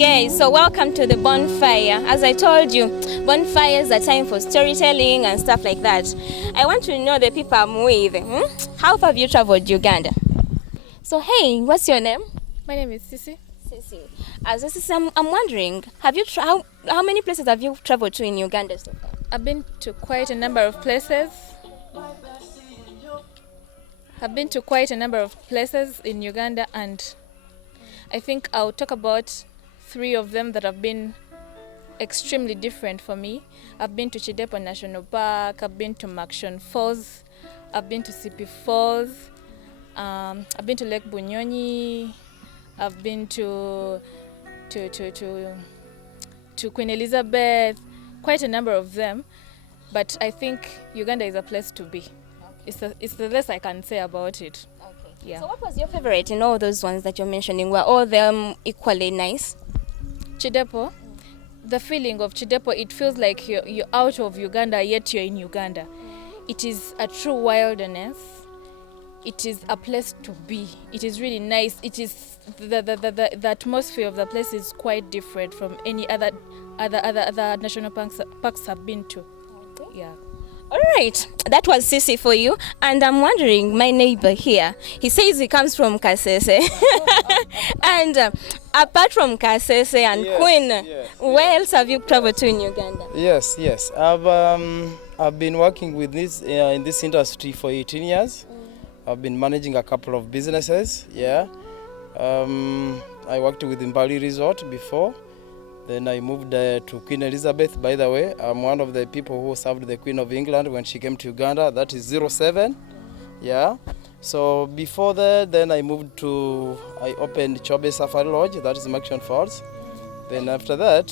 Okay, so welcome to the bonfire. As I told you, bonfires are time for storytelling and stuff like that. I want to know the people I'm with. How far have you traveled Uganda? So hey, what's your name? My name is Sisi. Sisi. As Sisi, I'm wondering, how many places have you traveled to in Uganda so far? I've been to quite a number of places. In Uganda, and I think I'll talk about 3 of them that have been extremely different for me. I've been to Kidepo National Park, I've been to Makshon Falls, I've been to Sipi Falls, I've been to Lake Bunyonyi, I've been to Queen Elizabeth, quite a number of them. But I think Uganda is a place to be. Okay. It's the less I can say about it. Okay. Yeah. So what was your favorite in all those ones that you're mentioning? Were all of them equally nice? Kidepo, the feeling of Kidepo, it feels like you're out of Uganda, yet you're in Uganda. It is a true wilderness. It is a place to be. It is really nice. It is the atmosphere of the place is quite different from any other national parks I've been to. Okay. Yeah. All right, that was Sisi for you. And I'm wondering, my neighbor here, he says he comes from Kasese. And apart from Kasese and Queen, where else have you traveled to in Uganda? Yes. I've been working with this in this industry for 18 years. I've been managing a couple of businesses. I worked with Mbali Resort before. Then I moved to Queen Elizabeth. By the way, I'm one of the people who served the Queen of England when she came to Uganda. That is 07. So before that, then I opened Chobe Safari Lodge. That is Makshon Falls. Then after that,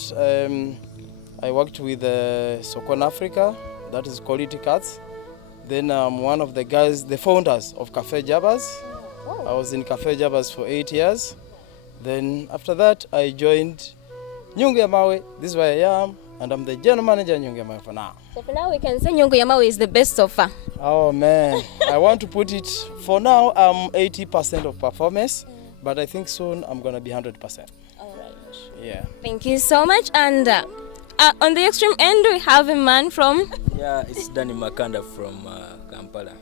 I worked with Sokon Africa. That is Quality Cats. Then I'm one of the founders of Cafe Jabas. I was in Cafe Jabas for 8 years. Then after that, I joined Nyungu ya Mawe. This is where I am, and I'm the general manager of Nyungu ya Mawe for now. So for now, we can say Nyungu ya Mawe is the best so far. Oh man, I want to put it, for now, I'm 80% of performance, but I think soon I'm going to be 100%. All right. Yeah. Thank you so much. And on the extreme end, we have a man from... Yeah, it's Danny Makanda from Kampala.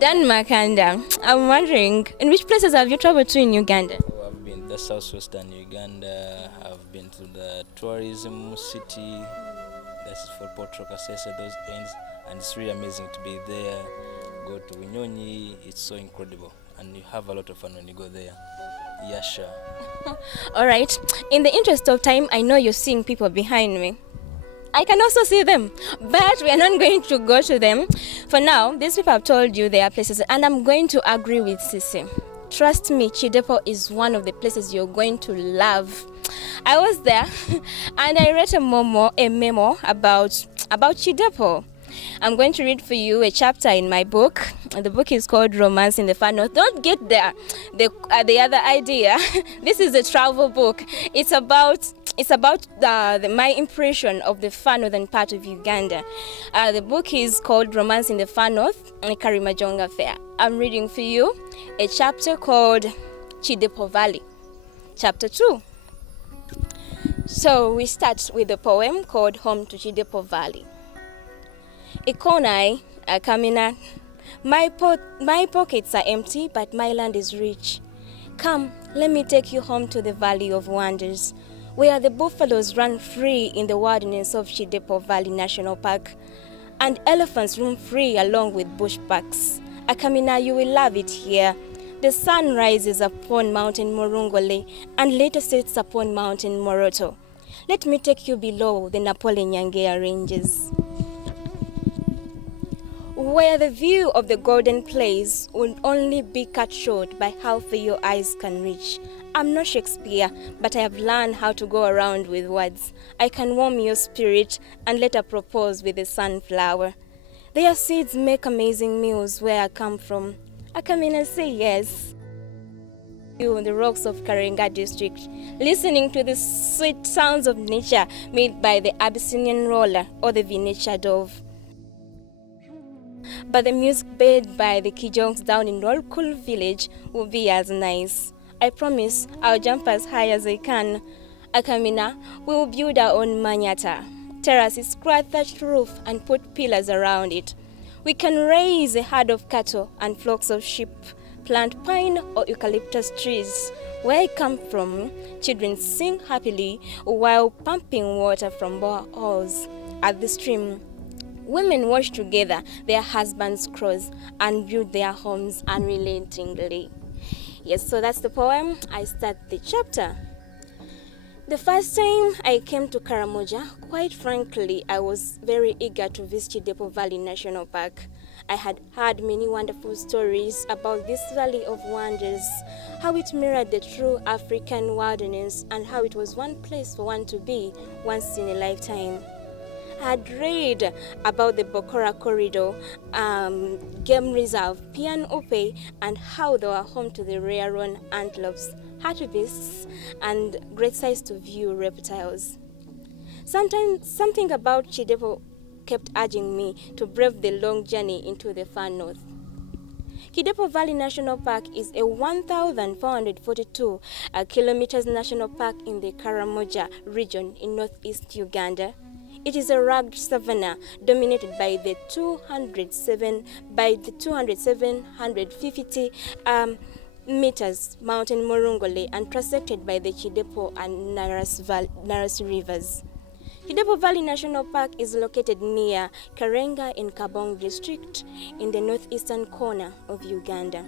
Dan Makanda. I'm wondering, in which places have you traveled to in Uganda? I've been to the southwestern Uganda. I've been to the tourism city. That's for Port Rokasese, those ends. And it's really amazing to be there. Go to Winyonyi, it's so incredible. And you have a lot of fun when you go there. Yeah, sure. All right. In the interest of time, I know you're seeing people behind me. I can also see them, but we are not going to go to them. For now, these people have told you there are places, and I'm going to agree with Sisi. Trust me, Kidepo is one of the places you're going to love. I was there, and I read a memo about Kidepo. I'm going to read for you a chapter in my book. The book is called Romance in the Far North. Don't get the other idea. This is a travel book. It's about my impression of the far northern part of Uganda. The book is called Romance in the Far North, a Karimajong affair. I'm reading for you a chapter called Kidepo Valley, chapter 2. So we start with a poem called Home to Kidepo Valley. Ikonai, Akamina, my pockets are empty, but my land is rich. Come, let me take you home to the Valley of Wonders, where the buffaloes run free in the wilderness of Kidepo Valley National Park, and elephants roam free along with bushbucks. Akamina, you will love it here. The sun rises upon Mountain Morungole and later sets upon Mountain Moroto. Let me take you below the Napole Nyangea Ranges, where the view of the Golden Place will only be cut short by how far your eyes can reach. I'm not Shakespeare, but I have learned how to go around with words. I can warm your spirit and later propose with a sunflower. Their seeds make amazing meals where I come from. I come in and say yes. You on the rocks of Karenga district, listening to the sweet sounds of nature made by the Abyssinian roller or the Venetia dove. But the music made by the Kijongs down in Rolkul village will be as nice. I promise I'll jump as high as I can. Akamina, we will build our own manyata. Terraces, thatched roof, and put pillars around it. We can raise a herd of cattle and flocks of sheep, plant pine or eucalyptus trees. Where I come from, children sing happily while pumping water from boreholes at the stream. Women wash together their husbands' clothes and build their homes unrelentingly. Yes, so that's the poem. I start the chapter. The first time I came to Karamoja, quite frankly, I was very eager to visit Kidepo Valley National Park. I had heard many wonderful stories about this Valley of Wonders, how it mirrored the true African wilderness and how it was one place for one to be once in a lifetime. I had read about the Bokora Corridor, Game Reserve, Pian Ope, and how they were home to the rare roan antelopes, hartebeests, and great size to view reptiles. Sometimes something about Kidepo kept urging me to brave the long journey into the far north. Kidepo Valley National Park is a 1,442 kilometers national park in the Karamoja region in northeast Uganda. It is a rugged savanna dominated by the 250 meters mountain Morungole and transected by the Kidepo and Naras rivers. Kidepo Valley National Park is located near Karenga in Kabong district in the northeastern corner of Uganda.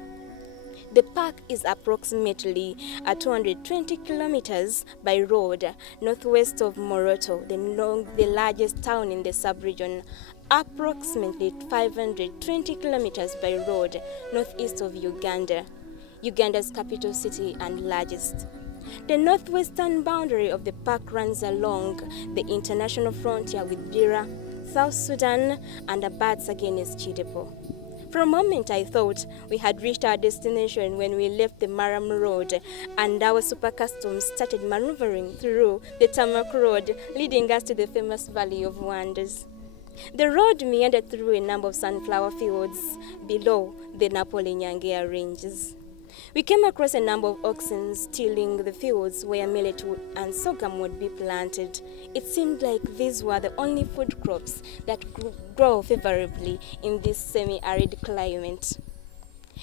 The park is approximately 220 kilometers by road northwest of Moroto, the largest town in the sub-region, approximately 520 kilometers by road northeast of Uganda, Uganda's capital city and largest. The northwestern boundary of the park runs along the international frontier with Bira, South Sudan, and abuts against Kidepo. For a moment I thought we had reached our destination when we left the Maram Road and our super customs started maneuvering through the Tarmac Road, leading us to the famous Valley of Wonders. The road meandered through a number of sunflower fields below the Namale Agnes ranges. We came across a number of oxen tilling the fields where millet and sorghum would be planted. It seemed like these were the only food crops that grow favorably in this semi-arid climate.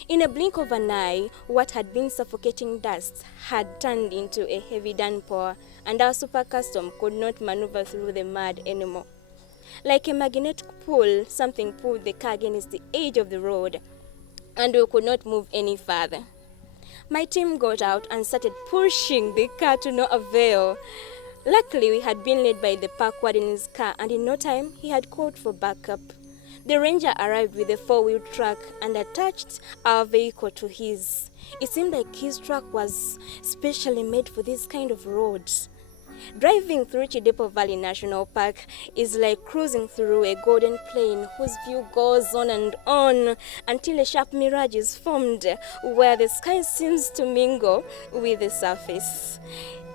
In a blink of an eye, what had been suffocating dust had turned into a heavy downpour, and our super custom could not maneuver through the mud anymore. Like a magnetic pull, something pulled the car against the edge of the road, and we could not move any further. My team got out and started pushing the car to no avail. Luckily, we had been led by the park warden's car, and in no time, he had called for backup. The ranger arrived with a 4-wheel truck and attached our vehicle to his. It seemed like his truck was specially made for this kind of roads. Driving through Kidepo Valley National Park is like cruising through a golden plain whose view goes on and on until a sharp mirage is formed where the sky seems to mingle with the surface.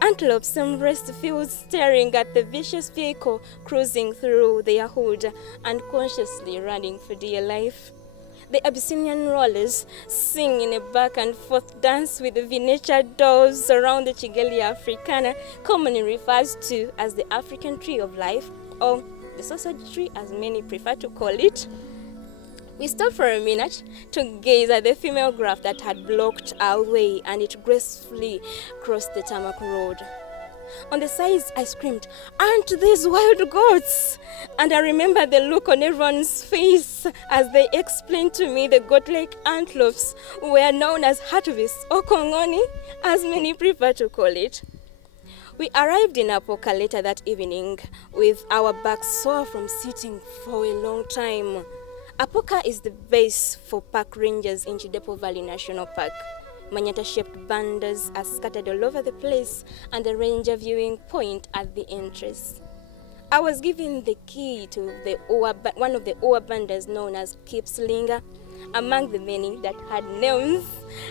Antelopes embrace the fields, staring at the vicious vehicle cruising through their hood, unconsciously running for dear life. The Abyssinian rollers sing in a back and forth dance with the vinatured doves around the Chigelia africana, commonly referred to as the African tree of life, or the sausage tree as many prefer to call it. We stopped for a minute to gaze at the female giraffe that had blocked our way, and it gracefully crossed the tarmac road. On the sides, I screamed, "Aren't these wild goats?" And I remember the look on everyone's face as they explained to me the goat-like antelopes were known as hartebeests or kongoni, as many prefer to call it. We arrived in Apoka later that evening with our backs sore from sitting for a long time. Apoka is the base for park rangers in Kidepo Valley National Park. Manyata-shaped bandas are scattered all over the place, and a ranger viewing point at the entrance. I was given the key to one of the Oa bandas known as Kipslinger, among the many that had names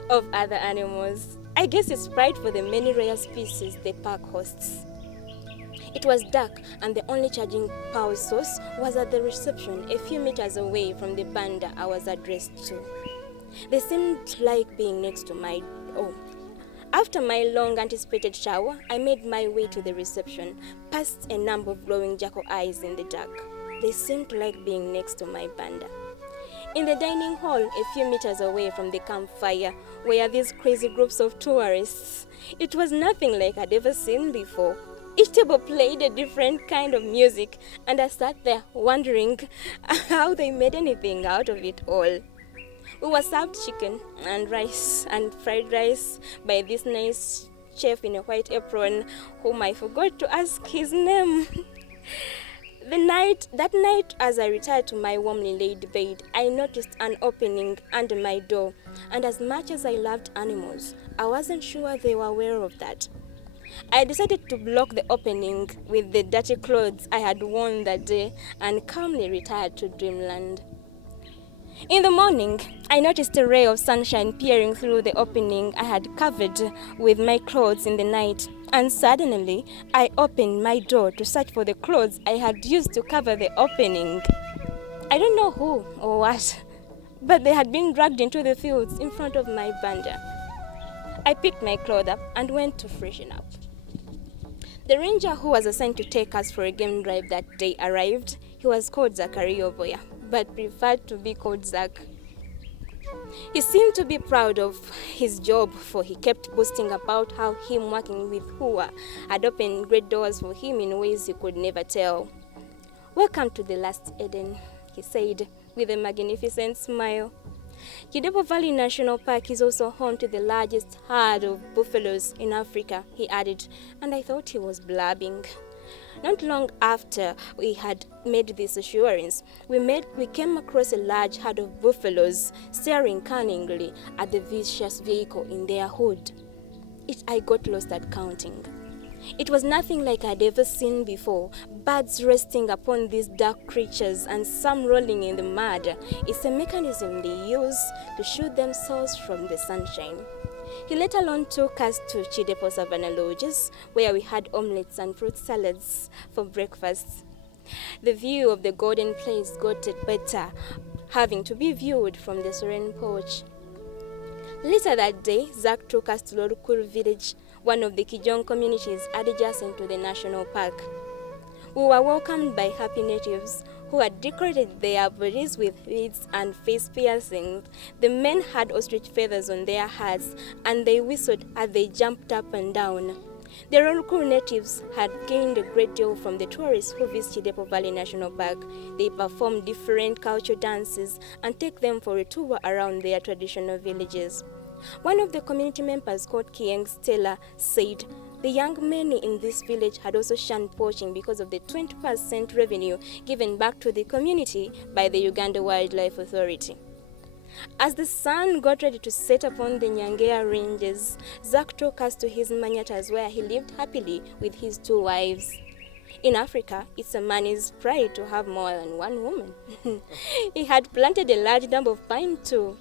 of other animals. I guess it's pride for the many rare species the park hosts. It was dark, and the only charging power source was at the reception a few meters away from the banda I was addressed to. They seemed like being next to my After my long anticipated shower, I made my way to the reception, past a number of glowing jackal eyes in the dark. They seemed to like being next to my banda. In the dining hall, a few meters away from the campfire, were these crazy groups of tourists. It was nothing like I'd ever seen before. Each table played a different kind of music, and I sat there wondering how they made anything out of it all. We were served chicken and rice and fried rice by this nice chef in a white apron, whom I forgot to ask his name. That night, as I retired to my warmly laid bed, I noticed an opening under my door, and as much as I loved animals, I wasn't sure they were aware of that. I decided to block the opening with the dirty clothes I had worn that day and calmly retired to dreamland. In the morning, I noticed a ray of sunshine peering through the opening I had covered with my clothes in the night, and suddenly I opened my door to search for the clothes I had used to cover the opening. I don't know who or what, but they had been dragged into the fields in front of my banda. I picked my clothes up and went to freshen up. The ranger who was assigned to take us for a game drive that day arrived. He was called Zakaria, but preferred to be called Zach. He seemed to be proud of his job, for he kept boasting about how him working with Hua had opened great doors for him in ways he could never tell. "Welcome to the last Eden," he said with a magnificent smile. Kidepo Valley National Park is also home to the largest herd of buffaloes in Africa, he added, and I thought he was blabbing. Not long after we had made this assurance, we came across a large herd of buffaloes staring cunningly at the vicious vehicle in their hood. I got lost at counting. It was nothing like I'd ever seen before. Birds resting upon these dark creatures and some rolling in the mud. It's a mechanism they use to shield themselves from the sunshine. He later on took us to Kidepo Savannah Lodges, where we had omelets and fruit salads for breakfast. The view of the golden place got it better, having to be viewed from the serene porch. Later that day, Zach took us to Lorukuru village, one of the Kijong communities adjacent to the national park. We were welcomed by happy natives who had decorated their bodies with beads and face piercings. The men had ostrich feathers on their hats, and they whistled as they jumped up and down. The Lorukuru natives had gained a great deal from the tourists who visit Kidepo Valley National Park. They perform different cultural dances and take them for a tour around their traditional villages. One of the community members, called Kieng Stella, said the young men in this village had also shunned poaching because of the 20% revenue given back to the community by the Uganda Wildlife Authority. As the sun got ready to set upon the Nyangea ranges, Zach took us to his manyatas, where he lived happily with his 2 wives. In Africa, it's a man's pride to have more than one woman. He had planted a large number of pine too.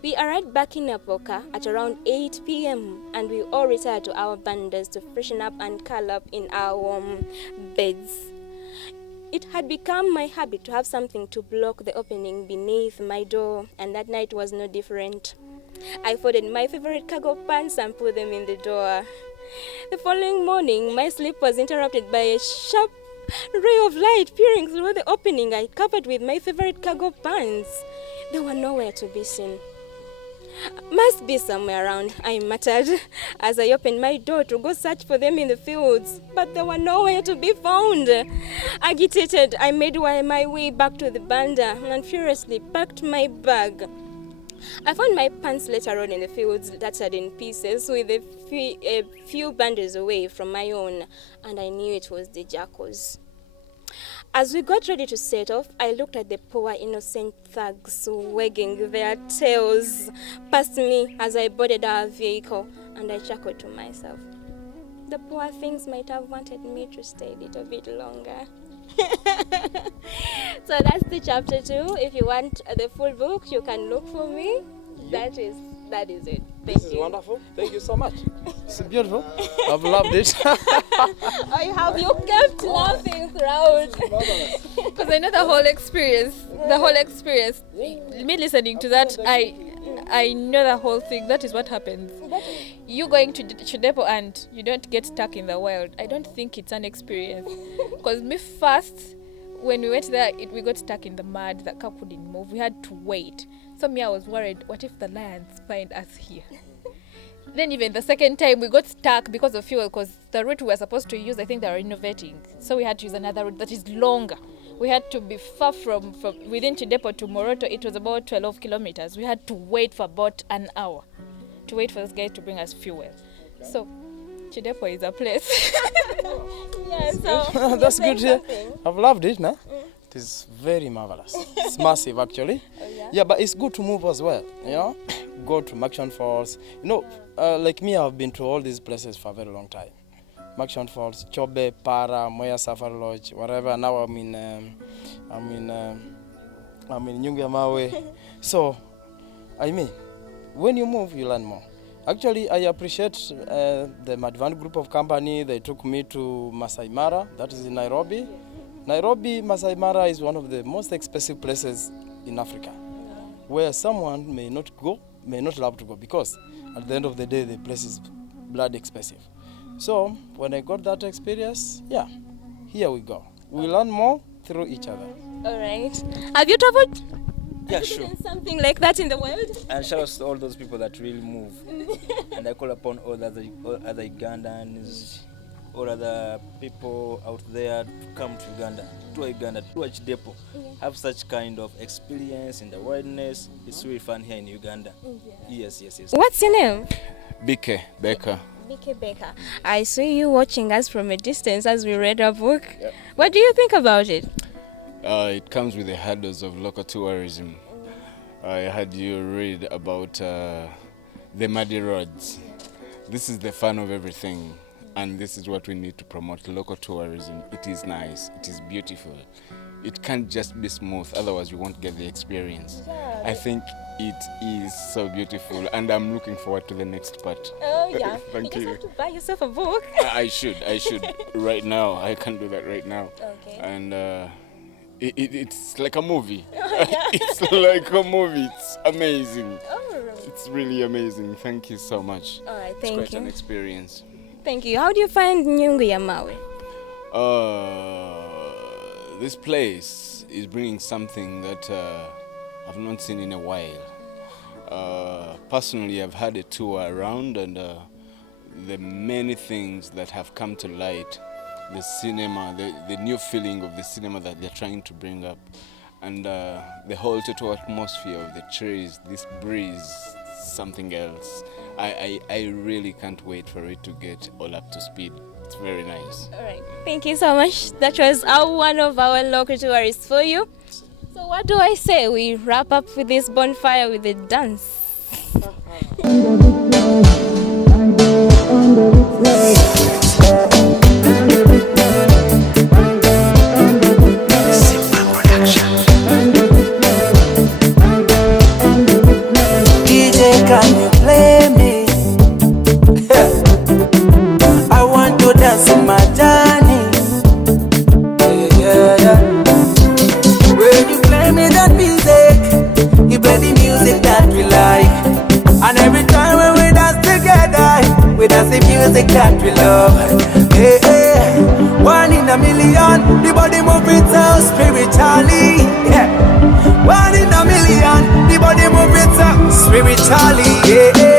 We arrived back in Apoka at around 8 p.m. and we all retired to our bandas to freshen up and curl up in our warm beds. It had become my habit to have something to block the opening beneath my door, and that night was no different. I folded my favorite cargo pants and put them in the door. The following morning, my sleep was interrupted by a sharp ray of light peering through the opening I covered with my favorite cargo pants. They were nowhere to be seen. "Must be somewhere around," I muttered as I opened my door to go search for them in the fields, but they were nowhere to be found. Agitated, I made my way back to the banda and furiously packed my bag. I found my pants later on in the fields, tattered in pieces, with a few bundles away from my own, and I knew it was the jackals. As we got ready to set off, I looked at the poor innocent thugs wagging their tails past me as I boarded our vehicle, and I chuckled to myself. The poor things might have wanted me to stay a little bit longer. So that's the chapter 2. If you want the full book, you can look for me. That is it. Thank This is you. wonderful. Thank you so much. It's beautiful. I've loved it. You kept laughing throughout. Because I know the whole experience. Me listening to that, I know the whole thing. That is what happens. You going to Kidepo and you don't get stuck in the wild, I don't think it's an experience. Because me first, when we went there, we got stuck in the mud. The car couldn't move. We had to wait. So me, I was worried, what if the lions find us here? Then even the second time, we got stuck because of fuel, because the route we were supposed to use, I think they were renovating. So we had to use another route that is longer. We had to be far from within Kidepo to Moroto. It was about 12 kilometers. We had to wait for about an hour to wait for this guy to bring us fuel. So Kidepo is a place. Yeah, so That's good. Yeah. I've loved it. Nah? It is very marvelous. It's massive, actually. Oh, yeah? Yeah, but it's good to move as well. You know, go to Maction Falls. You know, like me, I've been to all these places for a very long time. Maction Falls, Chobe, Para, Moya Safari Lodge, whatever. Now I'm in Nyungamawe. So, I mean, when you move, you learn more. Actually, I appreciate the Madvan group of company. They took me to Masai Mara, that is in Nairobi. Nairobi, Masai Mara is one of the most expensive places in Africa, where someone may not love to go, because at the end of the day, the place is blood expensive. So when I got that experience, yeah, here we go. We learn more through each other. All right. Have you traveled? Yeah, Have you sure. done something like that in the world? And shout out to all those people that really move. And I call upon all other Ugandans, all other people out there to come to Uganda, to Kidepo. Have such kind of experience in the wilderness. It's really fun here in Uganda. Yes. What's your name? BK Baker. BK Baker. I saw you watching us from a distance as we read our book. Yep. What do you think about it? It comes with the hurdles of local tourism. I had you read about the muddy roads. This is the fun of everything, and this is what we need to promote: local tourism. It is nice, it is beautiful. It can't just be smooth, otherwise you won't get the experience. Yeah. I think it is so beautiful, and I'm looking forward to the next part. Oh yeah. Thank you. You just have to buy yourself a book. I should. Right now, I can do that right now. Okay. And it's like a movie. Oh, yeah. It's like a movie. It's amazing. Oh. It's really amazing. Thank you so much. All right, It's thank quite you. an experience. Thank you. How do you find Nyungamawe? This place is bringing something that I've not seen in a while. Personally, I've had a tour around, and the many things that have come to light, the cinema, the new feeling of the cinema that they're trying to bring up, and the whole total atmosphere of the trees, this breeze, something else. I really can't wait for it to get all up to speed. It's very nice. All right. Thank you so much. That was one of our local tourists for you. So what do I say? We wrap up with this bonfire with a dance. DJ, can you play me? I want to dance in my journey. Yeah. When you play me that music, you play the music that we like. And every time when we dance together, we dance the music that we love. Hey, 1 in a million, the body move it so spiritually. Yeah. 1 in a million, the body move it so spiritually. Yeah.